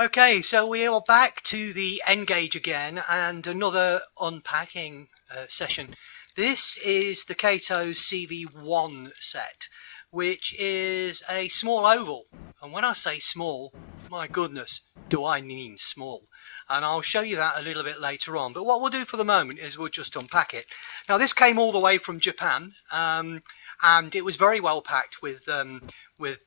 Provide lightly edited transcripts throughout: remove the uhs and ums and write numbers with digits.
Okay, so we are back to the N-Gauge again and another unpacking session. This is the KATO CV1 set, which is a small oval. And when I say small, my goodness, do I mean small. And I'll show you that a little bit later on. But what we'll do for the moment is we'll just unpack it. Now, this came all the way from Japan, and it was very well packed with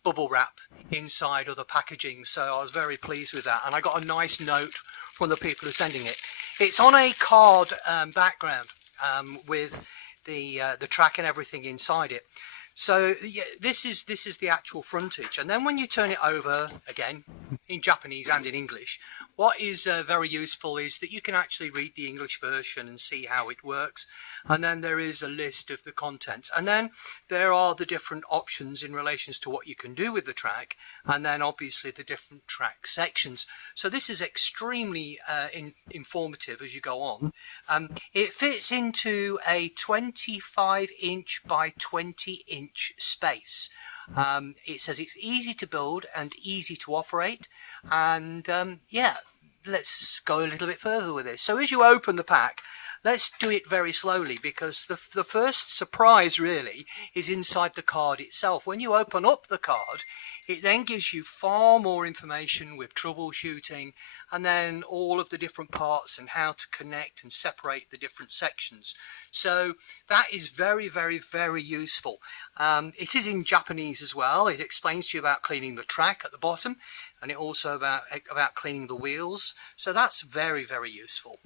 bubble wrap inside of the packaging, so I was very pleased with that, and I got a nice note from the people who are sending it. It's on a card background with the track and everything inside it. So yeah, this is the actual frontage, and then when you turn it over again in Japanese and in English, what is very useful is that you can actually read the English version and see how it works, and then there is a list of the contents, and then there are the different options in relation to what you can do with the track, and then obviously the different track sections. So this is extremely informative as you go on. It fits into a 25-inch by 20-inch space. It says it's easy to build and easy to operate, and yeah, let's go a little bit further with this. So as you open the pack, let's do it very slowly, because the first surprise really is inside the card itself. When you open up the card, it then gives you far more information with troubleshooting, and then all of the different parts and how to connect and separate the different sections. So that is very, very, very useful. It is in Japanese as well. It explains to you about cleaning the track at the bottom, and it also about cleaning the wheels. So that's very, very useful.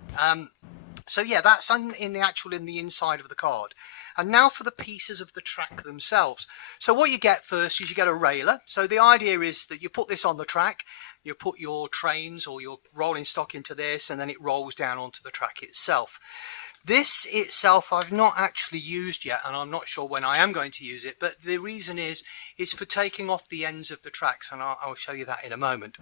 So yeah, that's in the inside of the card. And now for the pieces of the track themselves. So what you get first is you get a railer. So the idea is that you put this on the track, you put your trains or your rolling stock into this, and then it rolls down onto the track itself. This itself I've not actually used yet, and I'm not sure when I am going to use it, but the reason is it's for taking off the ends of the tracks, and I'll show you that in a moment.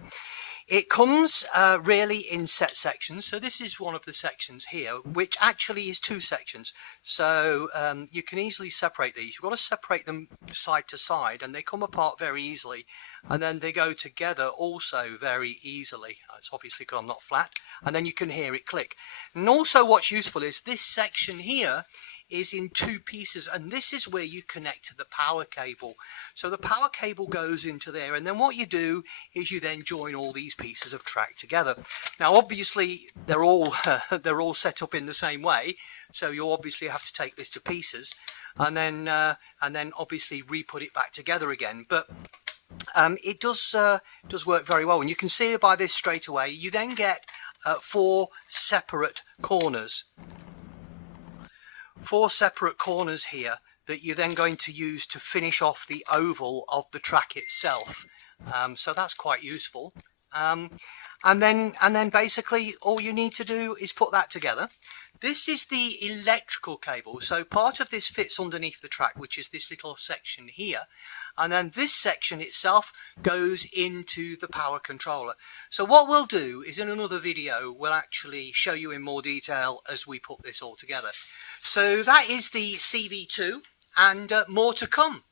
It comes really in set sections. So this is one of the sections here, which actually is two sections. So you can easily separate these. You've got to separate them side to side, and they come apart very easily. And then they go together also very easily. It's obviously because I'm not flat. And then you can hear it click. And also what's useful is this section here is in two pieces, and this is where you connect to the power cable. So the power cable goes into there, and then what you do is you then join all these pieces of track together. Now obviously they're all set up in the same way, so you obviously have to take this to pieces and then obviously re-put it back together again. But it does work very well, and you can see by this straight away. You then get 4 separate corners. 4 separate corners here that you're then going to use to finish off the oval of the track itself. So that's quite useful. And then basically all you need to do is put that together. This is the electrical cable. So part of this fits underneath the track, which is this little section here. And then this section itself goes into the power controller. So what we'll do is in another video, we'll actually show you in more detail as we put this all together. So that is the CV2, and more to come.